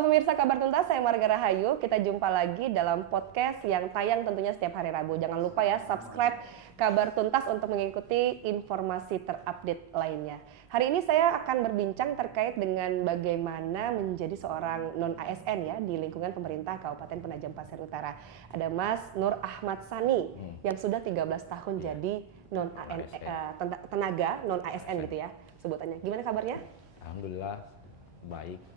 Halo pemirsa Kabar Tuntas, saya Marga Rahayu. Kita jumpa lagi dalam podcast yang tayang tentunya setiap hari Rabu. Jangan lupa ya subscribe Kabar Tuntas untuk mengikuti informasi terupdate lainnya. Hari ini saya akan berbincang terkait dengan bagaimana menjadi seorang non-ASN ya di lingkungan pemerintah Kabupaten Penajam Pasir Utara. Ada Mas Nur Ahmad Sani yang sudah 13 tahun jadi tenaga non-ASN gitu ya sebutannya. Gimana kabarnya? Alhamdulillah baik.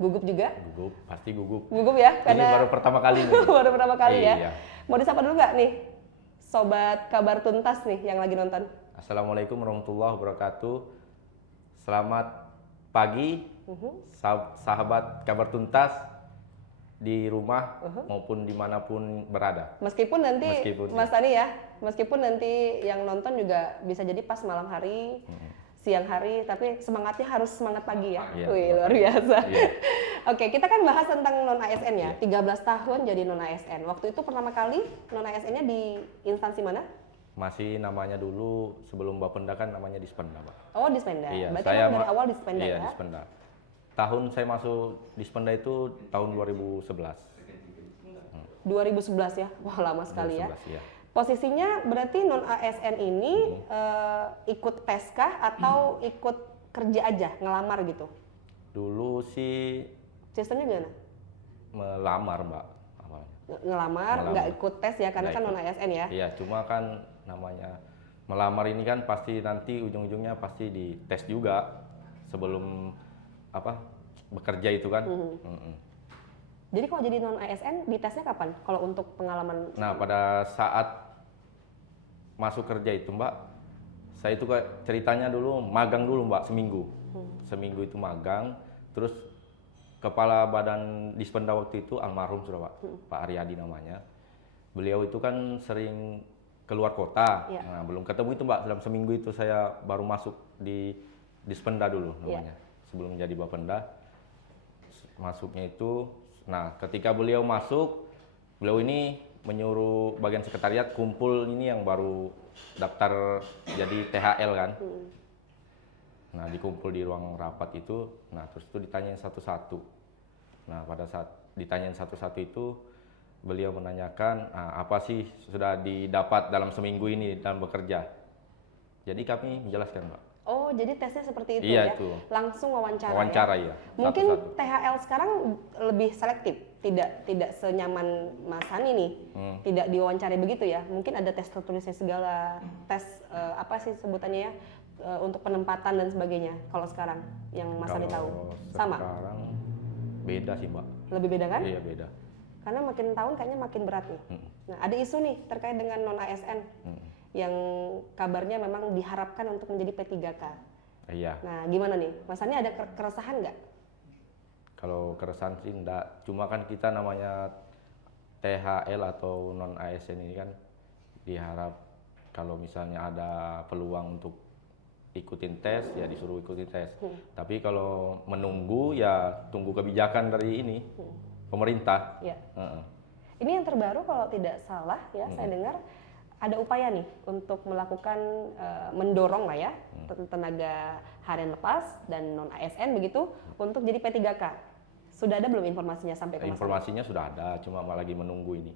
Gugup juga? Gugup, pasti gugup. Gugup ya? Karena ini baru pertama kali nih. baru pertama kali ya? Iya. Mau disapa dulu nggak nih? Sobat Kabar Tuntas nih yang lagi nonton. Assalamualaikum warahmatullahi wabarakatuh. Selamat pagi, sahabat Kabar Tuntas di rumah maupun dimanapun berada. Meskipun nanti Mas Tani ya, meskipun nanti yang nonton juga bisa jadi pas malam hari, siang hari, tapi semangatnya harus semangat pagi ya. Iya, Wih, luar biasa. Iya. Oke, kita kan bahas tentang non-ASN ya. 13 tahun jadi non-ASN. Waktu itu pertama kali non-ASN-nya di instansi mana? Masih namanya dulu sebelum Bapenda kan namanya Dispenda, Pak. Oh, Dispenda. Iya, Berarti saya dari awal Dispenda iya, ya? Dispenda. Tahun saya masuk Dispenda itu tahun 2011. 2011 ya? Wah, lama sekali 2011, ya. Iya. Posisinya berarti non-ASN ini ikut tes kah atau ikut kerja aja, ngelamar gitu? Dulu sih Sistemnya gimana? melamar, Mbak. Awalnya. Ngelamar, nggak ikut tes ya, karena Nggak kan ikut. non-ASN ya? Iya, cuma kan namanya melamar ini kan pasti nanti ujung-ujungnya pasti dites juga sebelum bekerja itu kan. Jadi kalau jadi non-ASN, ditesnya kapan? Kalau untuk pengalaman? Nah, pada saat masuk kerja itu, Mbak, saya itu kayak ceritanya dulu magang dulu, Mbak, seminggu. Seminggu itu magang, terus kepala badan Dispenda waktu itu almarhum sudah, Pak Aryadi namanya. Beliau itu kan sering keluar kota. Iya. Nah, belum ketemu itu, Mbak, dalam seminggu itu saya baru masuk di Dispenda dulu namanya. Sebelum jadi Bapenda. Masuknya itu, nah ketika beliau masuk, beliau ini menyuruh bagian sekretariat kumpul ini yang baru daftar jadi THL kan. Nah, dikumpul di ruang rapat itu, nah terus itu ditanyain satu-satu. Nah, pada saat ditanyain satu-satu itu, beliau menanyakan, apa sih sudah didapat dalam seminggu ini dalam bekerja. Jadi kami menjelaskan, Mbak. Oh, jadi tesnya seperti itu Iya, ya? itu. Langsung wawancara Wawancara ya? ya. Mungkin Satu-satu. THL sekarang lebih selektif, tidak senyaman Mas Hani nih, tidak diwawancari begitu ya? Mungkin ada tes tertulisnya segala, tes apa sih sebutannya ya, untuk penempatan dan sebagainya. Kalau sekarang yang Mas Hani tahu, sama? Sekarang beda sih, Mbak. Lebih beda kan? Iya, beda. Karena makin tahun kayaknya makin berat nih. Nah, ada isu nih terkait dengan non-ASN yang kabarnya memang diharapkan untuk menjadi P3K. Iya. Nah, gimana nih? Mas Hani ada keresahan nggak? Kalau keresahan sih enggak, cuma kan kita namanya THL atau non ASN ini kan diharap kalau misalnya ada peluang untuk ikutin tes ya disuruh ikutin tes. Tapi kalau menunggu ya tunggu kebijakan dari ini pemerintah. Ya. Ini yang terbaru kalau tidak salah ya, saya dengar ada upaya nih untuk melakukan mendorong lah ya tenaga harian lepas dan non ASN begitu untuk jadi P3K. Sudah ada belum informasinya sampai ke Mas? Informasinya sudah ada, cuma lagi menunggu ini.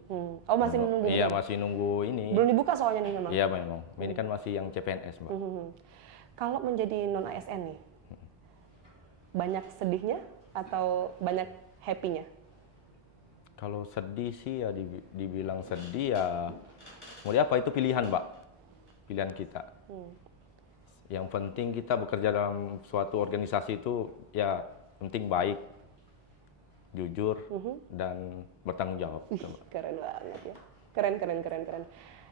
Oh, masih menunggu? Iya, masih nunggu ini. Belum dibuka soalnya nih memang? Iya, memang. Ini kan masih yang CPNS, Mbak. Kalau menjadi non ASN nih, banyak sedihnya atau banyak happy-nya? Kalau sedih sih ya dibilang sedih ya mau apa itu pilihan, Mbak. Pilihan kita. Yang penting kita bekerja dalam suatu organisasi itu ya penting baik, jujur, dan bertanggung jawab. Keren banget ya. Keren.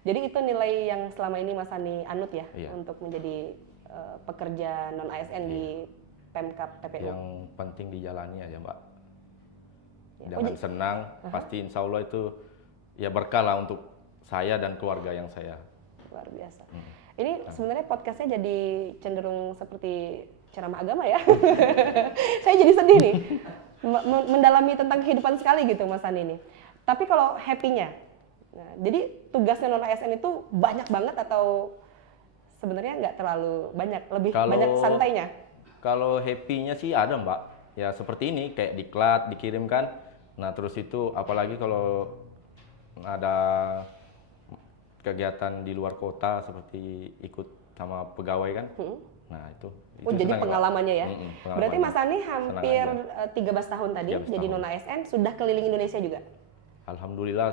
Jadi itu nilai yang selama ini Mas Hani anut ya, untuk menjadi pekerja non ASN di Pemkab PPU. Yang penting dijalani aja, Mbak. Dengan senang, pasti insya Allah itu ya berkah lah untuk saya dan keluarga yang saya. Luar biasa. Ini sebenarnya podcastnya jadi cenderung seperti ceramah agama ya. Saya jadi sedih nih, mendalami tentang kehidupan sekali gitu Mas Hani ini. Tapi kalau happy-nya, nah, jadi tugasnya non ASN itu banyak banget atau sebenarnya nggak terlalu banyak, lebih banyak santainya? Kalau happy-nya sih ada, Mbak. ya seperti ini, kayak diklat, dikirimkan. Nah terus itu apalagi kalau ada kegiatan di luar kota seperti ikut sama pegawai kan. Nah itu Oh jadi senang, Pak. pengalamannya ya. Pengalaman. Berarti Mas Ani Senang hampir aja. 13 tahun tadi 13 jadi tahun. non ASN, sudah keliling Indonesia juga? Alhamdulillah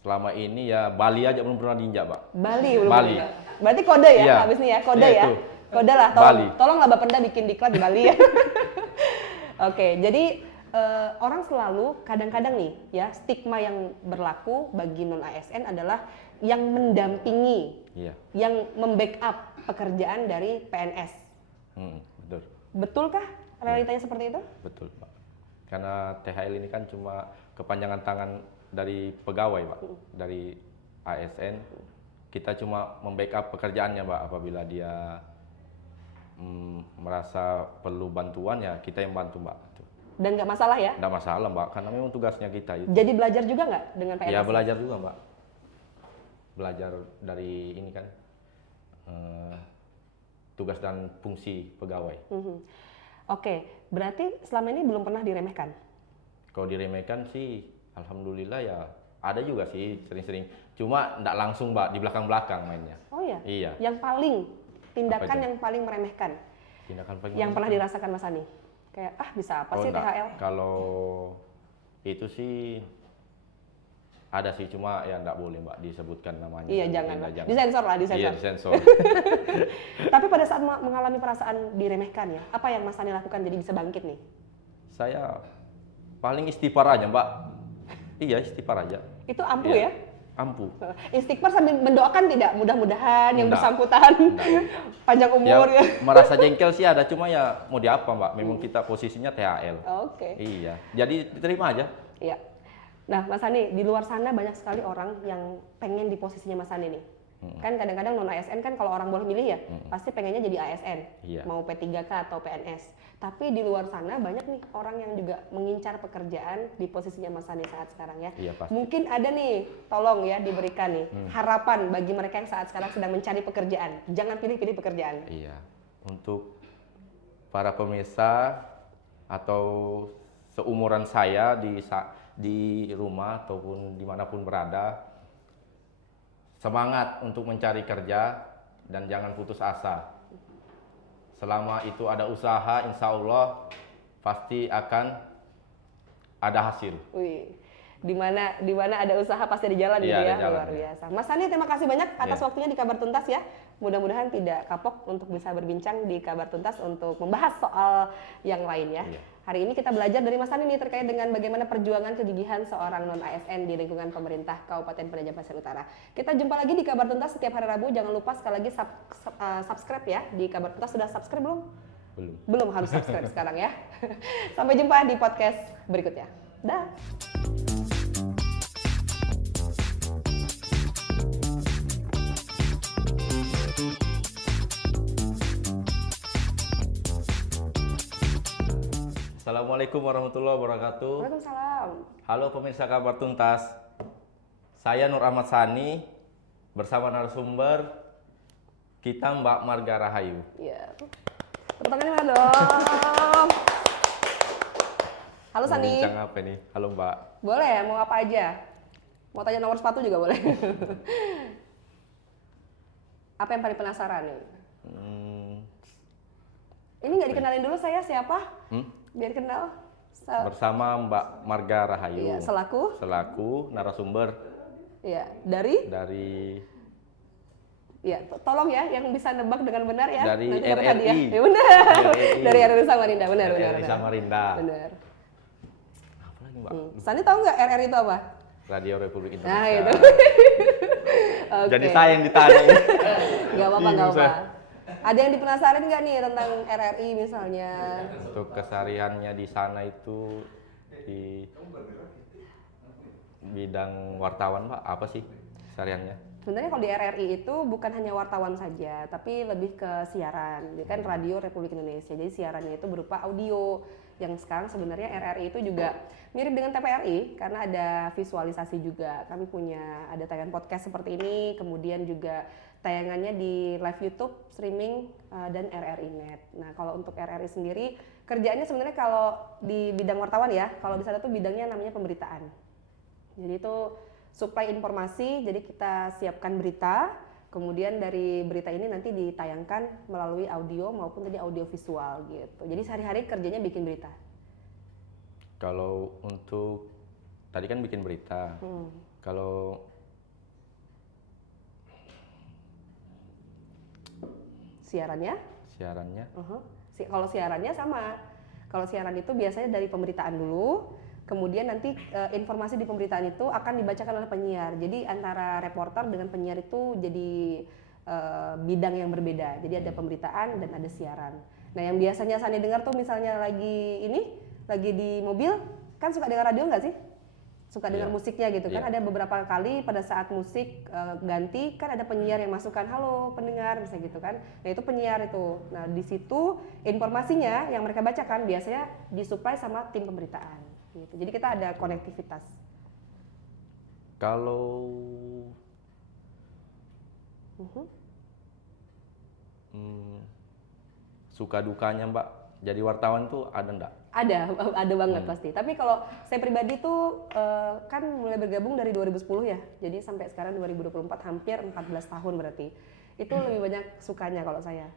selama ini ya Bali aja belum pernah diinjak, Pak. Bali belum Bali. pernah. Berarti kode ya Iya. habis nih ya, kode Iya, ya. itu. Kode lah, Bali. tolonglah Bapenda bikin diklat di Bali ya. Oke, jadi orang selalu kadang-kadang nih ya, stigma yang berlaku bagi non ASN adalah yang mendampingi, Iya. yang membackup pekerjaan dari PNS. Betul. Betulkah realitanya seperti itu? Betul, Pak. Karena THL ini kan cuma kepanjangan tangan dari pegawai, Pak. Dari ASN. Kita cuma membackup pekerjaannya, Pak. Apabila dia merasa perlu bantuan, ya kita yang bantu, Mbak. Dan nggak masalah ya? Nggak masalah, Mbak. Karena memang tugasnya kita itu. Jadi belajar juga nggak dengan PNS? Ya belajar juga, Mbak. Belajar dari ini kan. Tugas dan fungsi pegawai. Oke, berarti selama ini belum pernah diremehkan? Kalau diremehkan sih, alhamdulillah ya ada juga sih sering-sering. Cuma nggak langsung, Mbak, di belakang-belakang mainnya. Oh ya? Iya. Yang paling, tindakan itu? yang paling meremehkan, Tindakan paling yang pernah dirasakan Mas Ani? Kayak, bisa apa sih enggak. THL? Kalau itu sih ada sih, cuma ya nggak boleh, Mbak, disebutkan namanya. Iya, jangan lah. Jangan. Disensor lah, disensor. Iya, disensor. Tapi pada saat mengalami perasaan diremehkan ya, apa yang Mas Ani lakukan jadi bisa bangkit nih? Saya paling istighfar aja, Mbak. Iya, istighfar aja. Itu ampuh Iya. ya? Ampuh. Istighfar sambil mendoakan tidak? Mudah-mudahan yang Enggak. bersangkutan panjang umur ya. Merasa jengkel sih ada, cuma ya mau diapa, Mbak. Memang kita posisinya THL. Oke. Iya. Jadi diterima aja. Iya. Nah, Mas Ani, di luar sana banyak sekali orang yang pengen di posisinya Mas Ani nih. Kan kadang-kadang non ASN kan kalau orang boleh milih ya, pasti pengennya jadi ASN, Iya. mau P3K atau PNS. Tapi di luar sana banyak nih orang yang juga mengincar pekerjaan di posisinya Mas Ani saat sekarang ya. Iya, pasti. Mungkin ada nih, tolong ya diberikan nih harapan bagi mereka yang saat sekarang sedang mencari pekerjaan. Jangan pilih-pilih pekerjaan. Iya. Untuk para pemirsa atau seumuran saya di rumah ataupun dimanapun berada, semangat untuk mencari kerja dan jangan putus asa. Selama itu ada usaha, insya Allah pasti akan ada hasil. Wih, di mana ada usaha pasti ada jalan Iya, gitu ya, ada jalan, luar ya. biasa. Mas Ani, terima kasih banyak atas Iya. waktunya di Kabar Tuntas ya. Mudah-mudahan tidak kapok untuk bisa berbincang di Kabar Tuntas untuk membahas soal yang lain ya. Iya. Hari ini kita belajar dari Mas Ani nih terkait dengan bagaimana perjuangan kegigihan seorang non ASN di lingkungan pemerintah Kabupaten Penajam Pasir Utara. Kita jumpa lagi di Kabar Tuntas setiap hari Rabu. Jangan lupa sekali lagi subscribe ya di Kabar Tuntas. Sudah subscribe belum? Belum. Belum, harus subscribe sekarang ya. Sampai jumpa di podcast berikutnya. Dah. Assalamualaikum warahmatullahi wabarakatuh. Waalaikumsalam. Halo pemirsa Kabar Tuntas. Saya Nur Ahmad Sani bersama narasumber kita Mbak Marga Rahayu. Iya. Tepuk tangannya mana dong? Halo Mau Sani. bincang apa nih? Halo Mbak. Boleh, mau apa aja? Mau tanya nomor sepatu juga boleh. Apa yang paling penasaran nih? Ini nggak dikenalin dulu saya siapa? Biar kenal. Bersama Mbak Marga Rahayu. Iya, Selaku narasumber Iya, dari ya, tolong ya yang bisa nebak dengan benar ya. Dari Nanti dapat RRI. hadiah. Ya benar. RRI. Dari RRI Samarinda, benar. RRI Samarinda. Benar. Apa lagi Mbak? Sani tahu nggak RRI itu apa? Radio Republik Indonesia. Nah, itu. Oke. Jadi saya yang ditanya. Nggak apa-apa, nggak Bingung apa. saya. Ada yang dipenasarin nggak nih tentang RRI misalnya? Untuk kesehariannya di sana itu di bidang wartawan Pak, apa sih kesehariannya? Sebenarnya kalau di RRI itu bukan hanya wartawan saja, tapi lebih ke siaran. Dia kan Radio Republik Indonesia. Jadi siarannya itu berupa audio. Yang sekarang sebenarnya RRI itu juga mirip dengan TVRI karena ada visualisasi juga. Kami punya ada tayangan podcast seperti ini, kemudian juga tayangannya di live YouTube, streaming, dan RRI.net. Nah, kalau untuk RRI sendiri, kerjaannya sebenarnya kalau di bidang wartawan ya, kalau di sana tuh bidangnya namanya pemberitaan. Jadi itu supply informasi, jadi kita siapkan berita, kemudian dari berita ini nanti ditayangkan melalui audio maupun tadi audio visual gitu. Jadi sehari-hari kerjanya bikin berita. Kalau untuk tadi kan bikin berita. Kalau siarannya? Kalau siarannya sama. Kalau siaran itu biasanya dari pemberitaan dulu, kemudian nanti informasi di pemberitaan itu akan dibacakan oleh penyiar. Jadi antara reporter dengan penyiar itu jadi bidang yang berbeda. Jadi ada pemberitaan dan ada siaran. Nah, yang biasanya Sani dengar tuh misalnya lagi di mobil, kan suka dengar radio nggak sih? Suka dengar musiknya gitu kan. Ada beberapa kali pada saat musik ganti kan ada penyiar yang masukkan halo pendengar misalnya gitu kan. Nah, itu penyiar itu. Nah, di situ informasinya yang mereka bacakan biasanya disuplai sama tim pemberitaan gitu. Jadi kita ada konektivitas. Kalau suka dukanya Mbak jadi wartawan tuh ada enggak? Ada banget pasti. Tapi kalau saya pribadi tuh kan mulai bergabung dari 2010 ya. Jadi sampai sekarang 2024 hampir 14 tahun berarti. Itu lebih banyak sukanya kalau saya.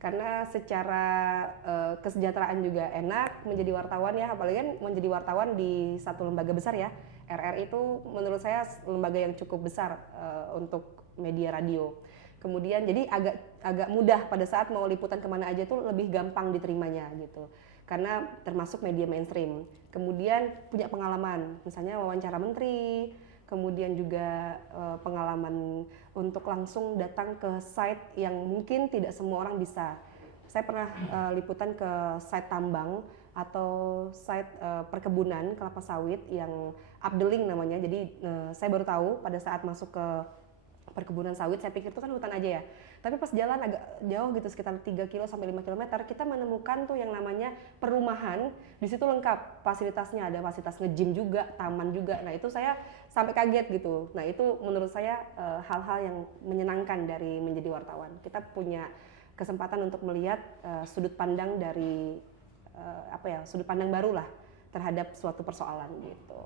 Karena secara kesejahteraan juga enak menjadi wartawan ya, apalagi kan menjadi wartawan di satu lembaga besar ya. RRI itu menurut saya lembaga yang cukup besar untuk media radio. Kemudian jadi agak mudah pada saat mau liputan kemana aja tuh lebih gampang diterimanya gitu. Karena termasuk media mainstream. Kemudian punya pengalaman, misalnya wawancara menteri, kemudian juga pengalaman untuk langsung datang ke site yang mungkin tidak semua orang bisa. Saya pernah liputan ke site tambang atau site perkebunan kelapa sawit yang updeling namanya. Jadi saya baru tahu pada saat masuk ke perkebunan sawit, saya pikir itu kan hutan aja ya. Tapi pas jalan agak jauh gitu, sekitar 3 kilo sampai 5 km, kita menemukan tuh yang namanya perumahan. Di situ lengkap fasilitasnya, ada fasilitas nge-gym juga, taman juga. Nah, itu saya sampai kaget gitu. Nah, itu menurut saya hal-hal yang menyenangkan dari menjadi wartawan. Kita punya kesempatan untuk melihat sudut pandang dari sudut pandang baru lah terhadap suatu persoalan gitu.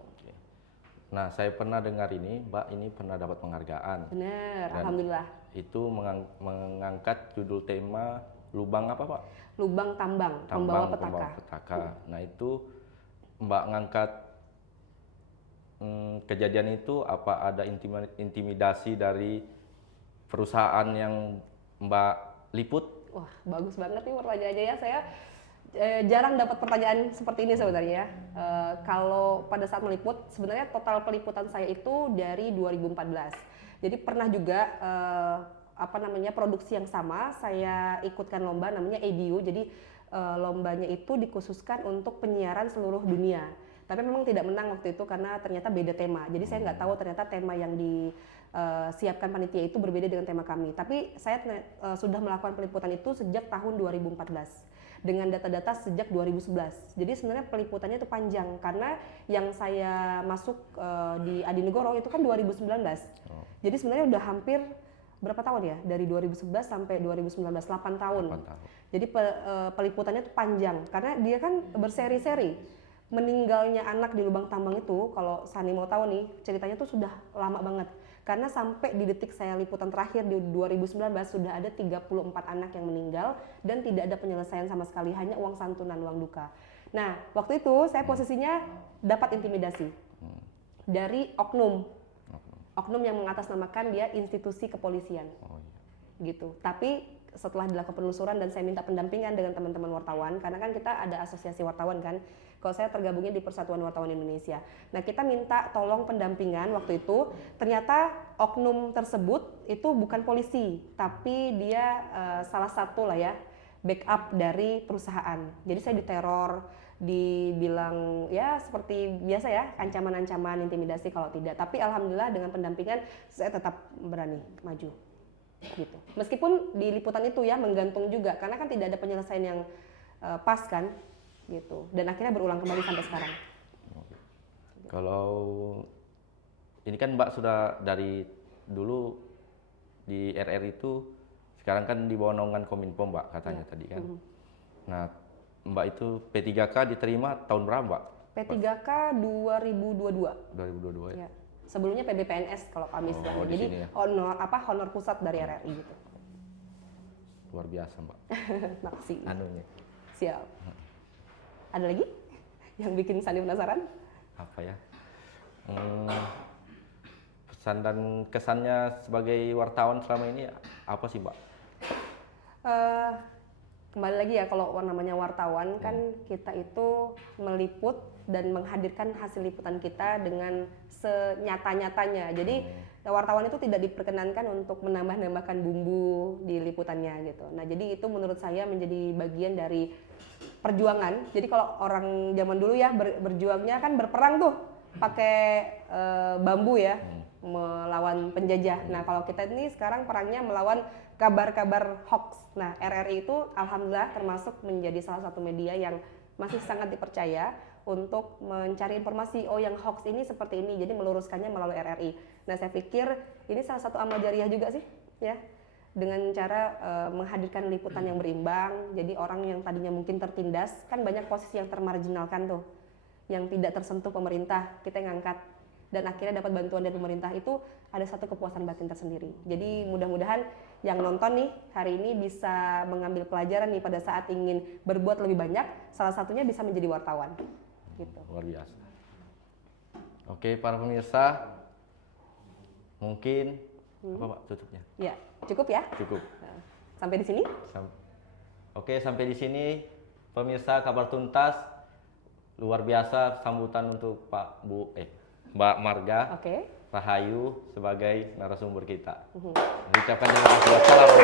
Nah, saya pernah dengar ini, Mbak ini pernah dapat penghargaan. Bener, Dan alhamdulillah. itu mengangkat judul tema lubang apa, Pak? Lubang tambang, pembawa petaka. Nah, itu Mbak ngangkat kejadian itu apa ada intimidasi dari perusahaan yang Mbak liput? Wah, bagus banget nih pertanyaannya ya. Saya jarang dapat pertanyaan seperti ini sebenarnya. Kalau pada saat meliput, sebenarnya total peliputan saya itu dari 2014. Jadi pernah juga produksi yang sama, saya ikutkan lomba namanya ABU. Jadi lombanya itu dikhususkan untuk penyiaran seluruh dunia. Tapi memang tidak menang waktu itu karena ternyata beda tema. Jadi saya nggak tahu ternyata tema yang disiapkan panitia itu berbeda dengan tema kami. Tapi saya sudah melakukan peliputan itu sejak tahun 2014. Dengan data-data sejak 2011. Jadi sebenarnya peliputannya itu panjang karena yang saya masuk di Adinegoro itu kan 2019. Jadi sebenarnya udah hampir berapa tahun ya? Dari 2011 sampai 2019, 8 tahun. Jadi peliputannya itu panjang karena dia kan berseri-seri. Meninggalnya anak di lubang tambang itu, kalau Sani mau tahu nih, ceritanya tuh sudah lama banget. Karena sampai di detik saya liputan terakhir di 2019 sudah ada 34 anak yang meninggal dan tidak ada penyelesaian sama sekali, hanya uang santunan, uang duka. Nah, waktu itu saya posisinya dapat intimidasi dari oknum yang mengatasnamakan dia institusi kepolisian. Gitu. Tapi setelah dilakukan penelusuran dan saya minta pendampingan dengan teman-teman wartawan, karena kan kita ada asosiasi wartawan kan. Kalau saya tergabungnya di Persatuan Wartawan Indonesia. Nah, kita minta tolong pendampingan waktu itu. Ternyata oknum tersebut itu bukan polisi, tapi dia salah satu lah ya backup dari perusahaan. Jadi saya diteror, dibilang ya seperti biasa ya, ancaman-ancaman, intimidasi kalau tidak. Tapi alhamdulillah dengan pendampingan saya tetap berani maju. Gitu. Meskipun di liputan itu ya menggantung juga, karena kan tidak ada penyelesaian yang pas kan. Gitu. Dan akhirnya berulang kembali sampai sekarang. Kalau ini kan Mbak sudah dari dulu di RRI itu sekarang kan di bawah naungan Kominfo Mbak katanya tadi kan. Nah Mbak itu P3K diterima tahun berapa Mbak? P3K 2022. 2022 ya. Ya. Sebelumnya PBPNS kalau kami istilahnya. di Jadi sini ya. honor pusat dari RRI gitu. Luar biasa Mbak. Makasih. Anunya. Siap. Ada lagi yang bikin Sandi penasaran? Apa ya? Pesan dan kesannya sebagai wartawan selama ini apa sih Mbak? Kembali lagi ya, kalau namanya wartawan kan kita itu meliput dan menghadirkan hasil liputan kita dengan senyata-nyatanya. Jadi wartawan itu tidak diperkenankan untuk menambah-nambahkan bumbu di liputannya gitu. Nah jadi itu menurut saya menjadi bagian dari perjuangan. Jadi kalau orang zaman dulu ya berjuangnya kan berperang tuh pakai bambu ya, melawan penjajah. Nah kalau kita ini sekarang perangnya melawan kabar-kabar hoax. Nah RRI itu alhamdulillah termasuk menjadi salah satu media yang masih sangat dipercaya untuk mencari informasi, oh yang hoax ini seperti ini, jadi meluruskannya melalui RRI. Nah saya pikir ini salah satu amal jariah juga sih ya, dengan cara menghadirkan liputan yang berimbang. Jadi orang yang tadinya mungkin tertindas, kan banyak posisi yang termarginalkan tuh, yang tidak tersentuh pemerintah, kita yang ngangkat dan akhirnya dapat bantuan dari pemerintah, itu ada satu kepuasan batin tersendiri. Jadi mudah-mudahan yang nonton nih hari ini bisa mengambil pelajaran nih pada saat ingin berbuat lebih banyak, salah satunya bisa menjadi wartawan gitu. Luar biasa. Oke para pemirsa, mungkin apa Pak tutupnya? Ya cukup ya. Cukup. Nah, sampai di sini. Oke sampai di sini pemirsa Kabar Tuntas. Luar biasa sambutan untuk Mbak Marga Oke. Rahayu sebagai narasumber kita. Ucapkan terima kasih. Wassalamualaikum.